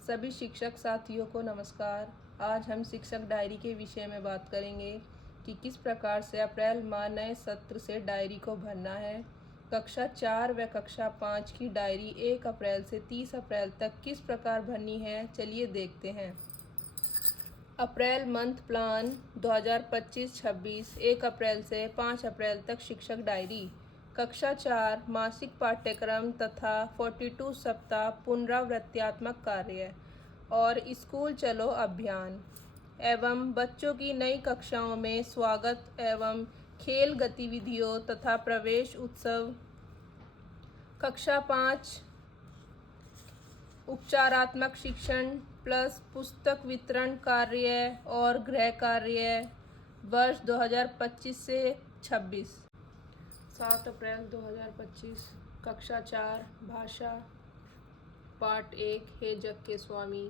सभी शिक्षक साथियों को नमस्कार। आज हम शिक्षक डायरी के विषय में बात करेंगे कि किस प्रकार से अप्रैल माह नए सत्र से डायरी को भरना है। कक्षा 4 व कक्षा 5 की डायरी 1 अप्रैल से 30 अप्रैल तक किस प्रकार भरनी है, चलिए देखते हैं। अप्रैल मंथ प्लान 2025-26 1 अप्रैल से 5 अप्रैल तक शिक्षक डायरी। कक्षा 4 मासिक पाठ्यक्रम तथा 42 सप्ताह पुनरावृत्त्यात्मक कार्य और स्कूल चलो अभियान एवं बच्चों की नई कक्षाओं में स्वागत एवं खेल गतिविधियों तथा प्रवेश उत्सव। कक्षा 5 उपचारात्मक शिक्षण प्लस पुस्तक वितरण कार्य और गृह कार्य वर्ष 2025 से 26। 7 अप्रैल 2025 कक्षा 4 भाषा पाठ 1 हे जग के स्वामी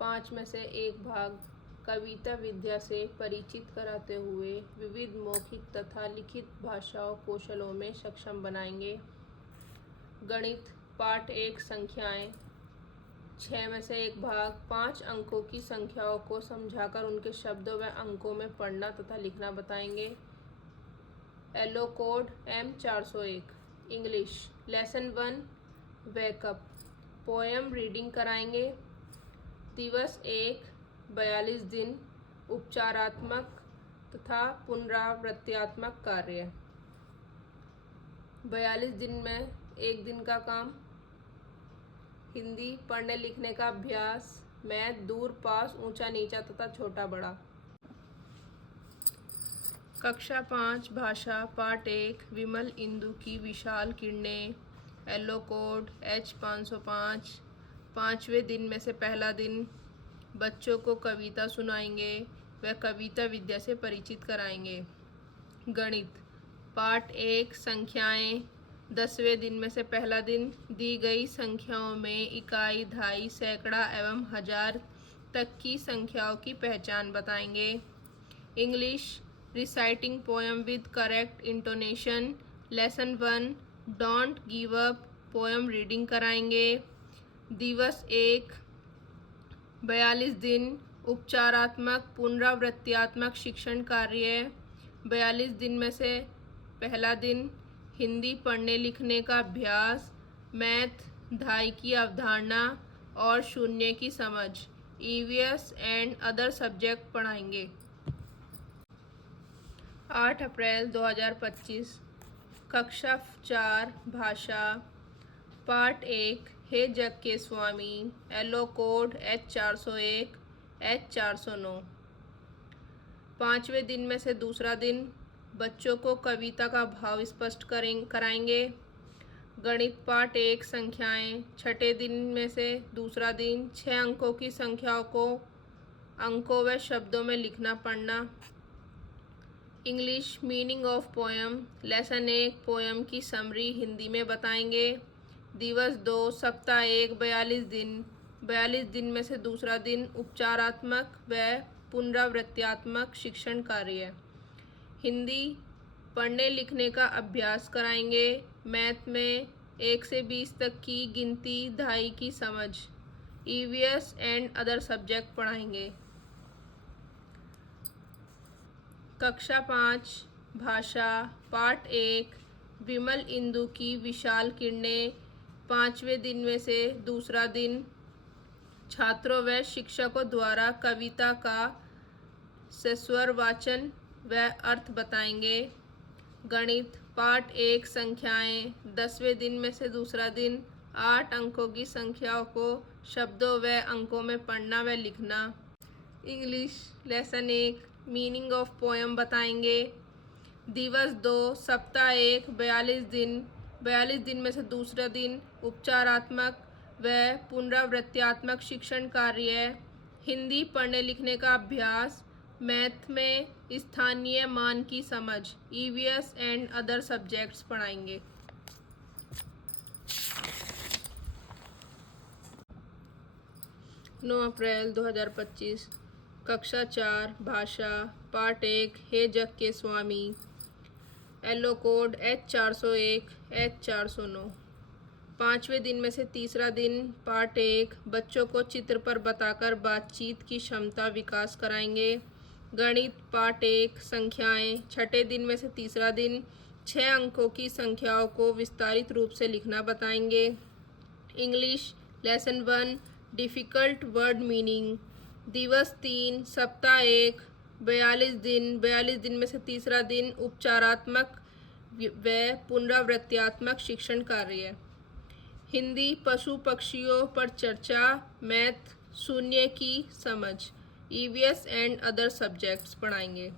5 में से एक भाग कविता विद्या से परिचित कराते हुए विविध मौखिक तथा लिखित भाषाओं कौशलों में सक्षम बनाएंगे। गणित पाठ 1 संख्याएं 6 में से एक भाग 5 अंकों की संख्याओं को समझाकर उनके शब्दों व अंकों में पढ़ना तथा लिखना बताएंगे। Yellow code M401 English lesson 1 wake up poem reading कराएंगे। दिवस 1 42 दिन उपचारात्मक तथा पुनरावृत्त्यात्मक कार्य। 42 दिन में एक दिन का काम। हिंदी पढ़ने लिखने का अभ्यास। मैथ दूर पास ऊंचा नीचा तथा छोटा बड़ा। कक्षा 5 भाषा पाठ 1 विमल इंदु की विशाल किरणें एलो कोड H505 5वें दिन में से पहला दिन बच्चों को कविता सुनाएंगे व कविता विद्या से परिचित कराएंगे। गणित पाठ 1 संख्याएं 10वें दिन में से पहला दिन दी गई संख्याओं में इकाई दहाई सैकड़ा एवं हजार तक की संख्याओं की पहचान बताएंगे। English reciting poem with correct intonation lesson 1 don't give up poem reading कराएंगे। दिवस 1 42 दिन उपचारात्मक पुनरावृत्त्यात्मक शिक्षण कार्य। 42 दिन में से पहला दिन हिंदी पढ़ने लिखने का अभ्यास। मैथ दहाई की अवधारणा और शून्य की समझ EVS एंड अदर सब्जेक्ट पढ़ाएंगे। 8 अप्रैल 2025 कक्षा 4 भाषा पाठ 1 हे जग के स्वामी एलो कोड H401 H409 5वें दिन में से दूसरा दिन बच्चों को कविता का भाव स्पष्ट कराएंगे। गणित पाठ 1 संख्याएं 6ठे दिन में से दूसरा दिन 6 अंकों की संख्याओं को अंकों व शब्दों में लिखना पढ़ना। English meaning of poem lesson 1 poem की समरी हिंदी में बताएंगे। दिवस 2 सप्ताह 1 42 दिन में से दूसरा दिन उपचारात्मक व पुनरावृत्त्यात्मक शिक्षण कार्य। हिंदी पढ़ने लिखने का अभ्यास कराएंगे। मैथ में 1 से 20 तक की गिनती दहाई की समझ EVS एंड अदर सब्जेक्ट पढ़ाएंगे। कक्षा 5 भाषा पाठ 1 विमल इंदु की विशाल किरणें 5वें दिन में से दूसरा दिन छात्रों व शिक्षकों द्वारा कविता का सस्वर वाचन व अर्थ बताएंगे। गणित पाठ 1 संख्याएं 10वें दिन में से दूसरा दिन 8 अंकों की संख्याओं को शब्दों व अंकों में पढ़ना व लिखना। English lesson 1 meaning of poem बताएंगे। दिवस 2 सप्ताह 1 42 दिन में से दूसरा दिन उपचारात्मक व पुनरावृत्त्यात्मक शिक्षण कार्य। हिंदी पढ़ने लिखने का अभ्यास। मैथ में स्थानीय मान की समझ EVS एंड अदर सब्जेक्ट्स पढ़ाएंगे। 9 अप्रैल 2025 कक्षा 4 भाषा पाठ 1 हे जग के स्वामी एलो कोड H401 H409 पाँचवें दिन में से तीसरा दिन पार्ट 1, बच्चों को चित्र पर बताकर बातचीत की क्षमता विकास कराएंगे। गणित पार्ट 1, संख्याएं, छठे दिन में से तीसरा दिन 6 अंकों की संख्याओं को विस्तारित रूप से लिखना बताएंगे। English lesson 1, difficult word meaning, दिवस 3, सप्ताह 1, 42 दिन में से तीसरा दिन उपचारात्मक व पुनरावृत्त्यात्मक शिक्षण कार्य। हिंदी पशु पक्षियों पर चर्चा, मैथ शून्य की समझ, ईवीएस एंड अदर सब्जेक्ट्स पढ़ाएंगे।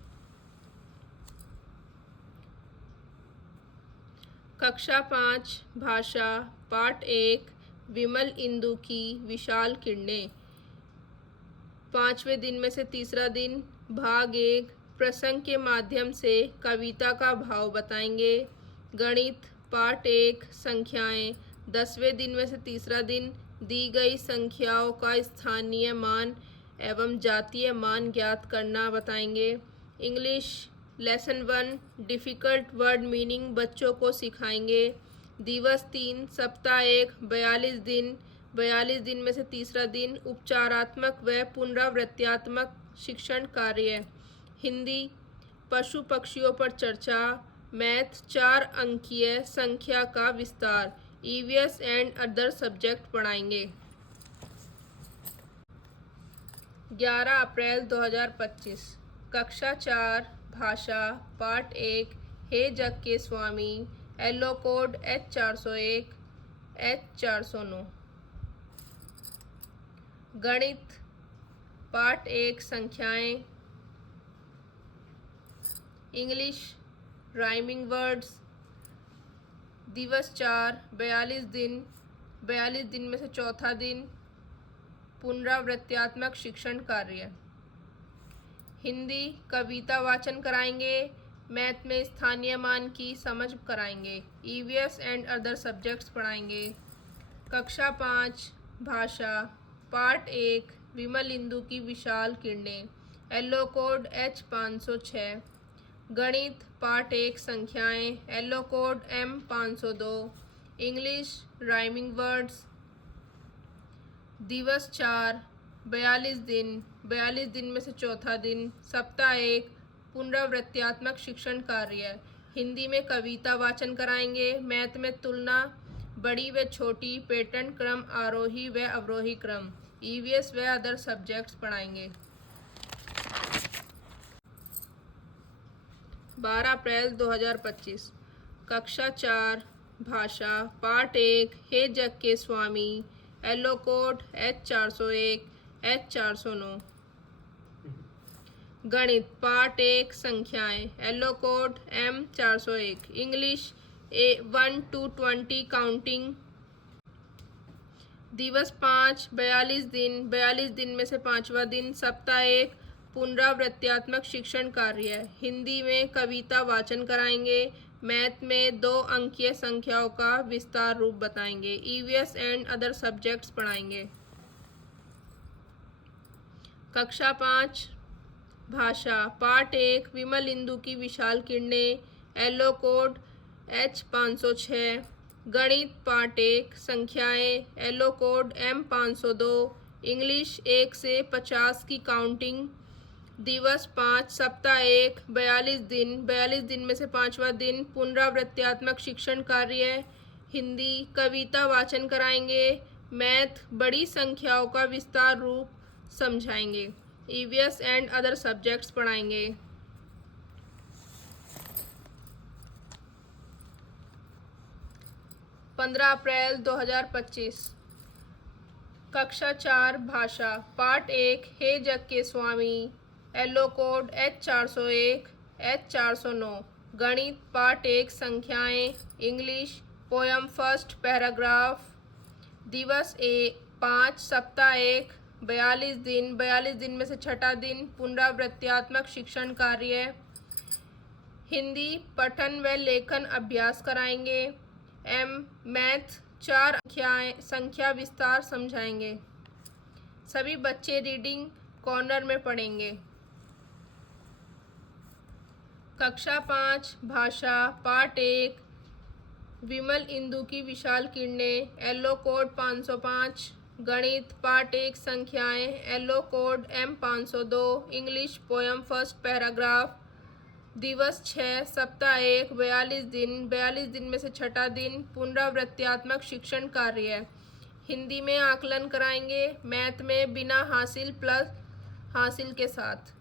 कक्षा 5 भाषा पार्ट 1, विमल इंदु की विशाल किरणें, पाँचवें दिन में से तीसरा दिन भाग 1, प्रसंग के माध्यम से कविता का भाव बताएंगे। गणित पार्ट 1, संख्याएं, 10वें दिन में से तीसरा दिन दी गई संख्याओं का स्थानीय मान एवं जातीय मान ज्ञात करना बताएंगे। English lesson 1, difficult word meaning बच्चों को सिखाएंगे। दिवस 3, सप्ताह 1, 42 दिन में से तीसरा दिन उपचारात्मक व पुनरावृत्त्यात्मक शिक्षण कार्य। हिंदी पशु पक्षियों पर चर्चा, मैथ 4 अंकीय संख्या का विस्तार, ईवीएस एंड अदर सब्जेक्ट पढ़ाएंगे। 11 अप्रैल 2025, कक्षा 4 भाषा पार्ट 1, हे जग के स्वामी, येलो कोड H401 H409। गणित पार्ट 1, संख्याएं, इंग्लिश राइमिंग वर्ड्स, दिवस 4, 42 दिन में से चौथा दिन पुनरावृत्त्यात्मक शिक्षण कार्य। हिंदी कविता वाचन कराएंगे, मैथ में स्थानीय मान की समझ कराएंगे, ईवीएस एंड अदर सब्जेक्ट्स पढ़ाएंगे। कक्षा 5 भाषा पार्ट 1, विमल इंदु की विशाल किरणें, येलो कोड H506। गणित पार्ट 1, संख्याएं, yellow code M502। English rhyming words, दिवस 4, 42 दिन में से चौथा दिन, सप्ताह 1, पुनरावृत्त्यात्मक शिक्षण कार्य। हिंदी में कविता वाचन कराएंगे, मैथ में तुलना, बड़ी व छोटी, पैटर्न क्रम, आरोही व अवरोही क्रम, ईवीएस व अदर सब्जेक्ट्स पढ़ाएंगे। 12 अप्रैल 2025, कक्षा 4 भाषा पार्ट 1, हे जग के स्वामी, येलो कोड H401 H409। गणित पार्ट 1, संख्याएं, yellow code M401। English 1 to 20 counting, दिवस 5, 42 दिन में से पाँचवा दिन, सप्ताह 1, पुनरावृत्त्यात्मक शिक्षण कार्य। हिंदी में कविता वाचन कराएंगे, मैथ में 2 अंकीय संख्याओं का विस्तार रूप बताएंगे, ईवीएस एंड अदर सब्जेक्ट्स पढ़ाएंगे। कक्षा 5 भाषा पार्ट 1, विमल इंदु की विशाल किरणें, येलो कोड H506। गणित पार्ट 1, संख्याएं, येलो कोड M502। इंग्लिश 1 से 50 की काउंटिंग, दिवस 5, सप्ताह 1, 42 दिन में से पाँचवा दिन, पुनरावृत्त्यात्मक शिक्षण कार्य। हिंदी कविता वाचन कराएंगे, मैथ बड़ी संख्याओं का विस्तार रूप समझाएंगे, ईवीएस एंड अदर सब्जेक्ट्स पढ़ाएंगे। 15 अप्रैल 2025, कक्षा 4 भाषा पार्ट 1, हे जग के स्वामी, येलो कोड H401 H409। गणित पार्ट 1, संख्याएं, इंग्लिश पोयम फर्स्ट पैराग्राफ, दिवस 5, सप्ताह 1, 42 दिन में से छठा दिन, पुनरावृत्त्यात्मक शिक्षण कार्य। हिंदी पठन व लेखन अभ्यास कराएंगे, मैथ 4 संख्या विस्तार समझाएंगे। सभी बच्चे रीडिंग कॉर्नर में पढ़ेंगे। कक्षा 5 भाषा पार्ट 1, विमल इंदु की विशाल किरणें, येलो कोड 505। गणित पार्ट 1 संख्याएं, yellow code M 502। English poem first paragraph. दिवस 6, सप्ताह 1, 42 दिन में से छठा दिन, पुनरावृत्त्यात्मक शिक्षण कार्य है। हिंदी में आकलन कराएंगे, मैथ में बिना हासिल प्लस हासिल के साथ।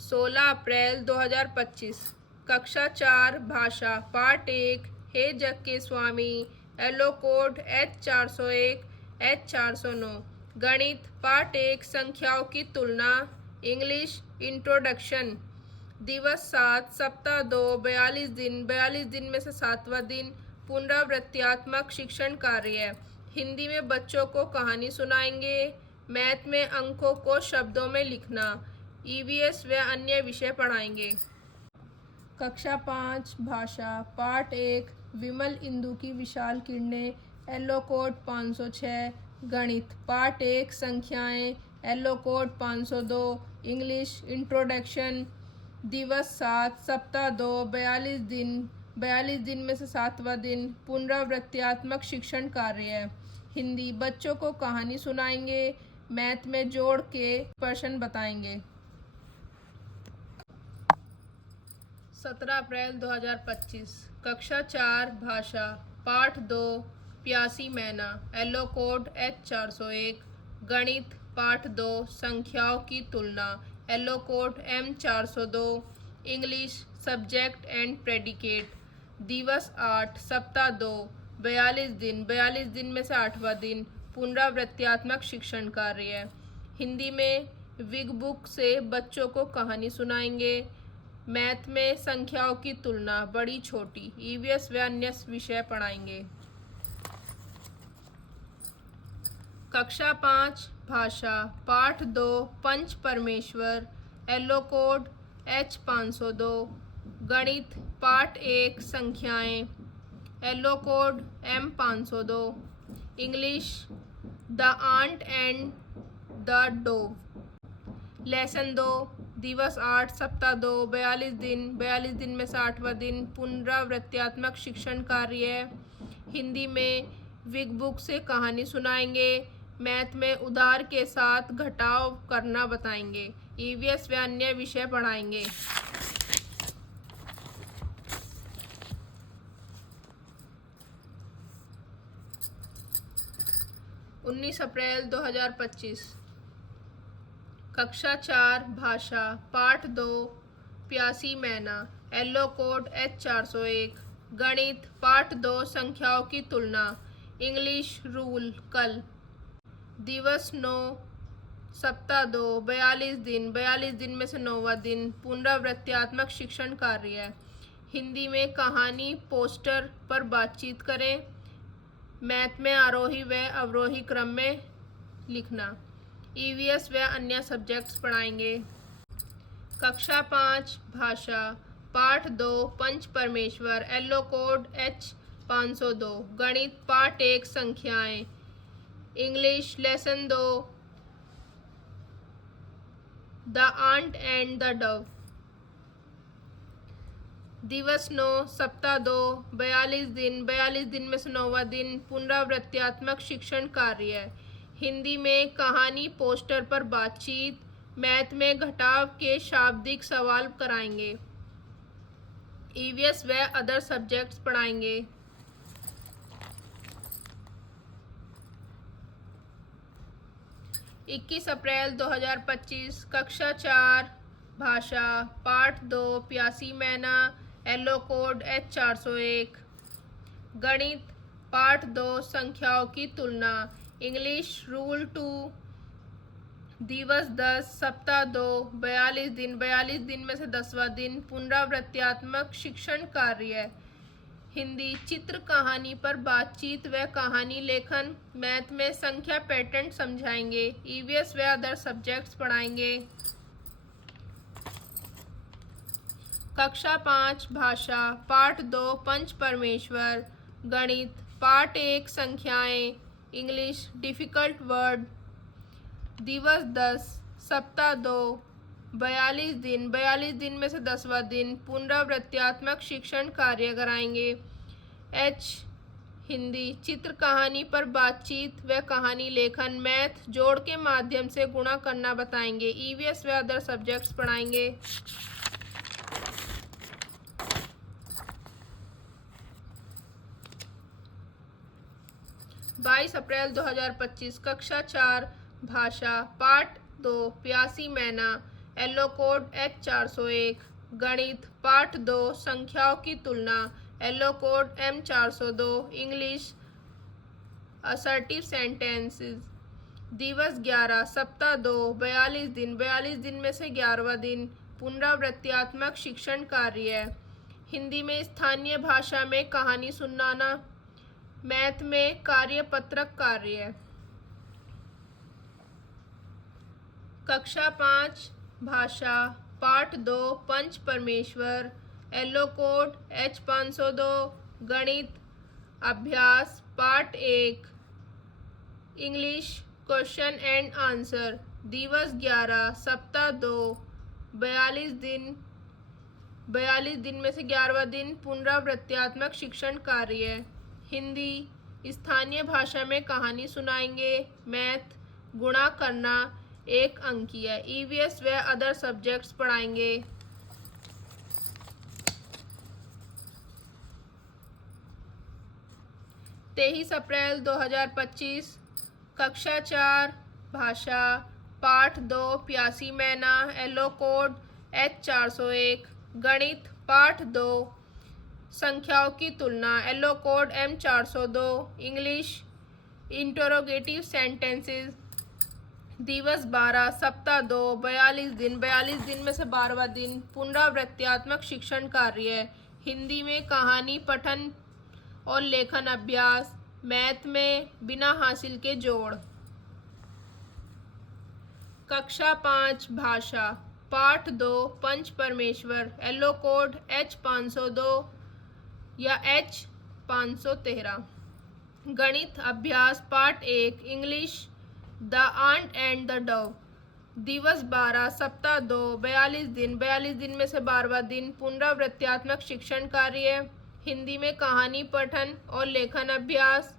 सोलह अप्रैल 2025। कक्षा 4 भाषा पार्ट 1 हे जग के स्वामी, येलो कोड H 401 H 409। गणित पार्ट 1 संख्याओं की तुलना, इंग्लिश इंट्रोडक्शन। दिवस 7, सप्ताह 2, 42 दिन में से सातवां दिन, पुनरावृत्त्यात्मक शिक्षण कार्य है। हिंदी में बच्चों को कहानी सुनाएंगे, मैथ में अंकों को शब्दों में लिखना, ईवीएस व अन्य विषय पढ़ाएंगे। कक्षा 5 भाषा पार्ट 1 विमल इंदु की विशाल किरणें, येलो कोड 506। गणित पार्ट 1 संख्याएं, येलो कोड 502। English introduction. दिवस 7, सप्ताह 2, 42 दिन में से सातवां दिन, पुनरावृत्त्यात्मक शिक्षण कार्य है। हिंदी बच्चों को कहानी सुनाएंगे, मैथ में जोड़ के प्रश्न बताएंगे। 17 अप्रैल 2025। कक्षा 4 भाषा पाठ 2 प्यासी मैना, येलो कोड H 401। गणित पाठ 2 संख्याओं की तुलना, yellow code M 402। English subject and predicate. दिवस 8, सप्ताह 2, 42 दिन में से आठवां दिन, पुनरावृत्त्यात्मक शिक्षण कार्य है। हिंदी में विग बुक से बच्चों को कहानी सुनाएंगे, मैथ में संख्याओं की तुलना बड़ी छोटी, ईवीएस व अन्य विषय पढ़ाएंगे। कक्षा 5 भाषा पाठ 2 पंच परमेश्वर, येलो कोड H 502। गणित पाठ 1 संख्याएं, yellow code M 502। English the ant and the dove. Lesson 2 दिवस 8, सप्ताह 2, 42 दिन में से आठवां दिन, पुनरावृत्त्यात्मक शिक्षण कार्य है। हिंदी में विग बुक से कहानी सुनाएंगे, मैथ में उधार के साथ घटाव करना बताएंगे, ईवीएस व अन्य विषय पढ़ाएंगे। उन्नीस अप्रैल 2025। कक्षा 4 भाषा पाठ 2 प्यासी मैना, येलो कोड H 401। गणित पाठ 2 संख्याओं की तुलना, इंग्लिश रूल कल। दिवस 9, सप्ताह 2, 42 दिन में से नौवां दिन, पुनरावृत्त्यात्मक शिक्षण कार्य है। हिंदी में कहानी पोस्टर पर बातचीत करें, मैथ में आरोही व अवरोही क्रम में लिखना, ईवीएस व अन्य सब्जेक्ट्स पढ़ाएंगे। कक्षा 5 भाषा पाठ 2 पंच परमेश्वर, येलो कोड H 502। गणित पाठ 1 संख्याएं, English lesson 2 the ant and the dove. दिवस 9, सप्ताह 2, 42 दिन में से नौवां दिन, पुनरावृत्त्यात्मक शिक्षण कार्य है। हिंदी में कहानी पोस्टर पर बातचीत, मैथ में घटाव के शाब्दिक सवाल कराएंगे, ईवीएस व अदर सब्जेक्ट्स पढ़ाएंगे। इक्कीस अप्रैल 2025। कक्षा 4 भाषा पाठ 2 प्यासी मैना, येलो कोड H 401। गणित पाठ 2 संख्याओं की तुलना, इंग्लिश रूल 2। दिवस 10, सप्ताह 2, 42 दिन में से 10वां दिन, पुनरावृत्त्यात्मक शिक्षण कार्य। हिंदी चित्र कहानी पर बातचीत व कहानी लेखन, मैथ में संख्या पैटर्न समझाएंगे, ईवीएस व अदर सब्जेक्ट्स पढ़ाएंगे। कक्षा 5 भाषा पाठ 2 पंच परमेश्वर, गणित पाठ 1 संख्याएं, इंग्लिश डिफिकल्ट वर्ड। दिवस 10, सप्ताह 2, 42 दिन, 42 दिन में से 10वां दिन पुनरावृत्त्यात्मक शिक्षण कार्य कराएंगे। एच हिंदी चित्र कहानी पर बातचीत व कहानी लेखन। मैथ जोड़ के माध्यम से गुणा करना बताएंगे। ईवीएस व अदर सब्जेक्ट्स पढ़ाएंगे। 22 अप्रैल 2025 कक्षा 4 भाषा पाठ 2 प्यासी मैना येलो कोड H401 गणित पाठ 2 संख्याओं की तुलना yellow code M402 English assertive sentences. दिवस 11 सप्ताह 2 42 दिन, 42 दिन में से 11वां दिन पुनरावृत्त्यात्मक शिक्षण कार्य। हिंदी में स्थानीय भाषा में कहानी सुनाना। मैथ में कार्यपत्रक कार्य। कक्षा 5 भाषा पाठ 2 पंच परमेश्वर येलो कोड H502 गणित अभ्यास पाठ 1 इंग्लिश क्वेश्चन एंड आंसर। दिवस 11 सप्ताह 2 42 दिन में से 11वां दिन पुनरावृत्त्यात्मक शिक्षण कार्य। हिंदी स्थानीय भाषा में कहानी सुनाएंगे। मैथ गुणा करना 1 अंकीय। ईवीएस व अदर सब्जेक्ट्स पढ़ाएंगे। 23 अप्रैल 2025 कक्षा 4 भाषा पाठ 2 प्यासी मैना येलो कोड H401 गणित पाठ 2 संख्याओं की तुलना yellow code M402 English interrogative sentences. दिवस 12 सप्ताह 2 42 दिन, 42 दिन में से 12वां दिन पुनरावृत्त्यात्मक शिक्षण कार्य। हिंदी में कहानी पठन और लेखन अभ्यास। मैथ में बिना हासिल के जोड़। कक्षा 5 भाषा पाठ 2 पंच परमेश्वर येलो कोड H502 या H513 गणित अभ्यास पाठ 1 English the ant and the dove. दिवस 12 सप्ताह 2 42 दिन, 42 दिन में से 12वां दिन पुनरावृत्त्यात्मक शिक्षण कार्य। हिंदी में कहानी पठन और लेखन अभ्यास।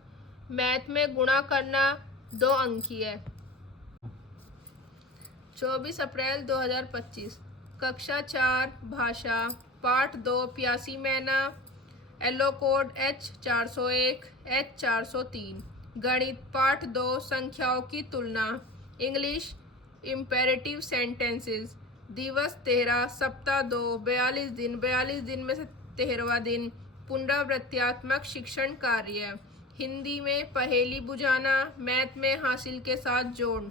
मैथ में गुणा करना 2 अंकीय। 24 अप्रैल 2025 कक्षा 4 भाषा पाठ 2 प्यासी मैना येलो कोड H401 H403 गणित पाठ 2 संख्याओं की तुलना इंग्लिश इम्पेरेटिव सेंटेंसेस। दिवस 13 सप्ताह 2 42 दिन, 42 दिन में से 13वां दिन पुनरावृत्त्यात्मक शिक्षण कार्य। हिंदी में पहेली बुझाना। मैथ में हासिल के साथ जोड़।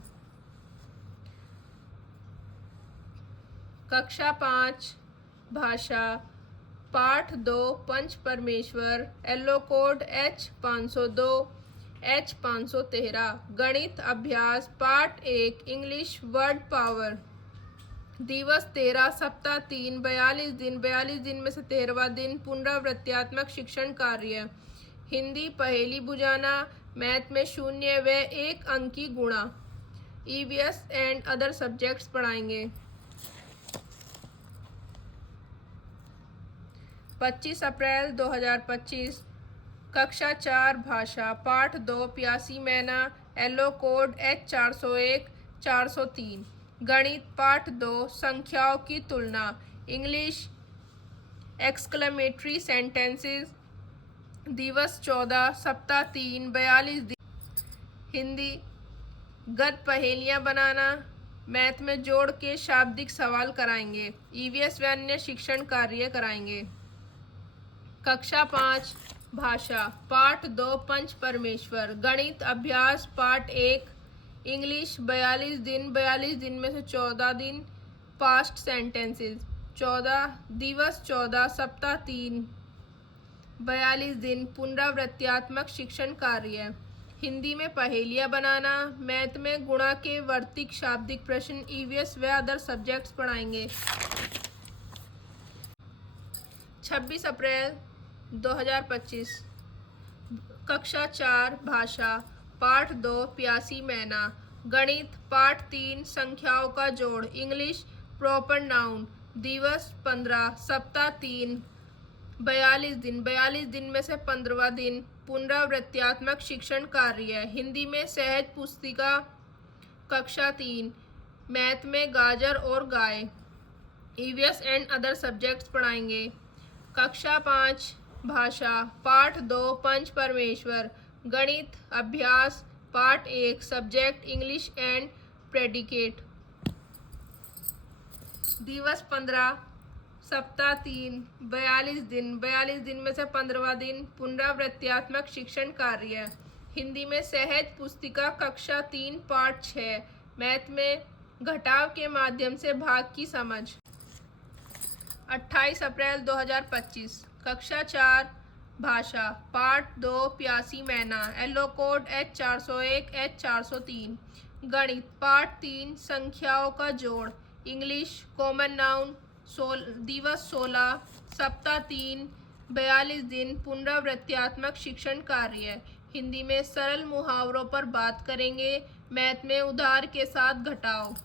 कक्षा 5 भाषा पाठ 2 पंच परमेश्वर येलो कोड H502 H513 गणित अभ्यास पाठ 1 इंग्लिश वर्ड पावर। दिवस 13 सप्ताह 3 42 दिन, 42 दिन में से 13वां दिन पुनरावृत्त्यात्मक शिक्षण कार्य। हिंदी पहेली बुझाना। मैथ में 0 व 1 अंकी गुणा। ईवीएस एंड अदर सब्जेक्ट्स पढ़ाएंगे। 25 अप्रैल 2025 कक्षा 4 भाषा पाठ 2 प्यासी मैना येलो कोड H401 403 गणित पाठ 2 संख्याओं की तुलना इंग्लिश एक्सक्लेमेटरी सेंटेंसेस। दिवस 14 सप्ताह 3 42 दिन। हिंदी गद्य पहेलियाँ बनाना। मैथ में जोड़ के शाब्दिक सवाल कराएंगे। ईवीएस व अन्य शिक्षण कार्य कराएंगे। कक्षा 5 भाषा पाठ 2 पंच परमेश्वर गणित अभ्यास पाठ 1 इंग्लिश 42 दिन, 42 दिन में से 14 दिन पास्ट सेंटेंसेस। 14 दिवस 14 सप्ताह 3 42 दिन पुनरावृत्त्यात्मक शिक्षण कार्य। हिंदी में पहेलियाँ बनाना। मैथ में गुणा के वर्तिक शाब्दिक प्रश्न। ईवीएस व अदर सब्जेक्ट्स पढ़ाएंगे। 26 अप्रैल 2025 कक्षा 4 भाषा पाठ 2 प्यासी मैना गणित पाठ 3 संख्याओं का जोड़ इंग्लिश प्रॉपर नाउन। दिवस 15, सप्ताह 3, 42 दिन में से 15वां दिन। पुनरावृत्त्यात्मक शिक्षण कार्य हिंदी में सहज पुस्तिका कक्षा 3। मैथ में गाजर और गाय। ईवीएस एंड अदर सब्जेक्ट्स पढ़ाएंगे। कक्षा 5 भाषा पाठ 2 पंच परमेश्वर। गणित अभ्यास पाठ 1 सब्जेक्ट इंग्लिश एंड प्रेडिकेट। दिवस 15, सप्ताह 3, 42 दिन में से 15वां दिन। पुनरावृत्त्यात्मक शिक्षण कार्य हिंदी में सहज पुस्तिका कक्षा 3 पाठ 6। मैथ में घटाव के माध्यम से भाग की समझ। 28 अप्रैल 2025 कक्षा 4 भाषा पाठ 2 प्यासी मैना। Yellow code H401 H403। गणित पाठ 3 संख्याओं का जोड़। English common noun. दिवस 16, सप्ताह 3, 42 दिन। पुनरावृत्त्यात्मक शिक्षण कार्य हिंदी में सरल मुहावरों पर बात करेंगे। मैथ में उधार के साथ घटाव।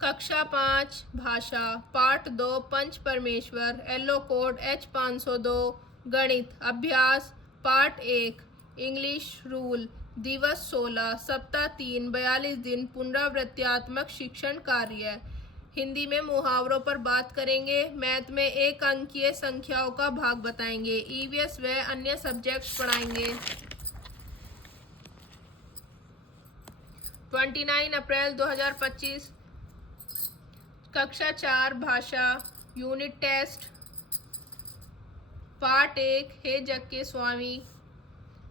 कक्षा 5 भाषा पाठ 2 पंच परमेश्वर। Yellow code H502। गणित अभ्यास पाठ 1 इंग्लिश रूल। दिवस 16, सप्ताह 3, 42 दिन। पुनरावृत्त्यात्मक शिक्षण कार्य हिंदी में मुहावरों पर बात करेंगे। मैथ में एक अंकीय संख्याओं का भाग बताएंगे। ईवीएस व अन्य सब्जेक्ट्स पढ़ाएंगे। 29 अप्रैल 2025 कक्षा 4 भाषा यूनिट टेस्ट पाठ 1 हे जग के स्वामी।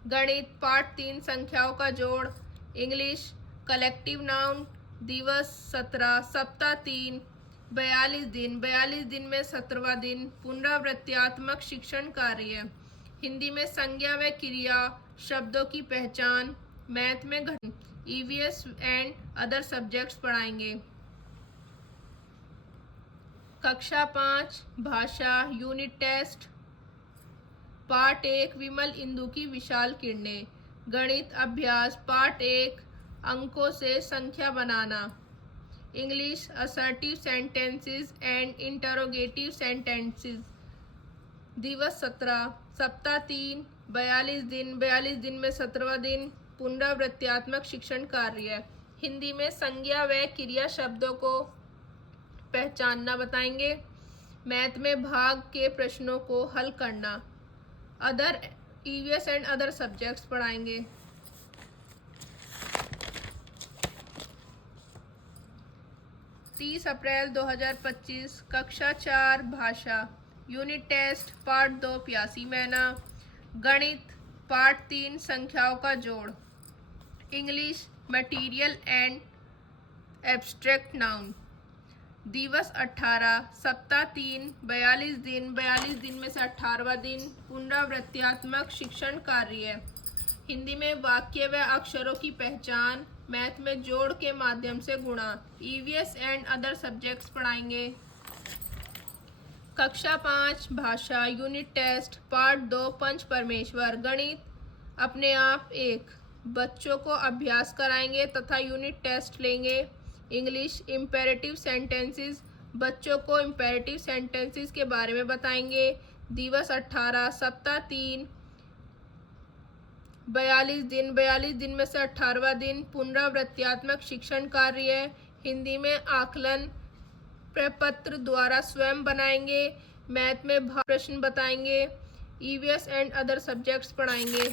गणित पाठ 3 संख्याओं का जोड़। English collective noun. दिवस 17, सप्ताह 3, 42 दिन में 17वां दिन। पुनरावृत्त्यात्मक शिक्षण कार्य हिंदी में संज्ञा व क्रिया शब्दों की पहचान। मैथ में ईवीएस एंड अदर सब्जेक्ट्स पढ़ाएंगे। कक्षा 5 भाषा यूनिट टेस्ट पाठ 1 विमल इंदु की विशाल किरणें। गणित अभ्यास पाठ 1 अंकों से संख्या बनाना। English assertive sentences and interrogative sentences. दिवस 17, सप्ताह 3, 42 दिन में 17वां दिन। पुनरावृत्त्यात्मक शिक्षण कार्य हिंदी में संज्ञा व क्रिया शब्दों को पहचानना बताएंगे। मैथ में भाग के प्रश्नों को हल करना। Other EVS and other subjects पढ़ाएंगे। 30 अप्रैल 2025 कक्षा 4 भाषा यूनिट टेस्ट पार्ट 2 प्यासी मैना। गणित पार्ट 3 संख्याओं का जोड़। English material and abstract noun. दिवस 18, सप्ताह 3, 42 दिन में से 18वां दिन। पुनरावृत्त्यात्मक शिक्षण कार्य हिंदी में वाक्य व अक्षरों की पहचान। मैथ में जोड़ के माध्यम से गुणा। ईवीएस एंड अदर सब्जेक्ट्स पढ़ाएंगे। कक्षा 5 भाषा यूनिट टेस्ट पार्ट 2 पंच परमेश्वर। गणित अपने आप 1 बच्चों को अभ्यास कराएंगे तथा यूनिट टेस्ट लेंगे। इंग्लिश इम्पेरेटिव सेंटेंसेस बच्चों को इम्पेरेटिव सेंटेंसेस के बारे में बताएंगे। दिवस 18, सप्ताह 3, 42 दिन में से 18वां दिन। पुनरावृत्त्यात्मक शिक्षण कार्य हिंदी में आकलन प्रपत्र द्वारा स्वयं बनाएंगे। मैथ में प्रश्न बताएंगे। ईवीएस एंड अदर सब्जेक्ट्स पढ़ाएंगे।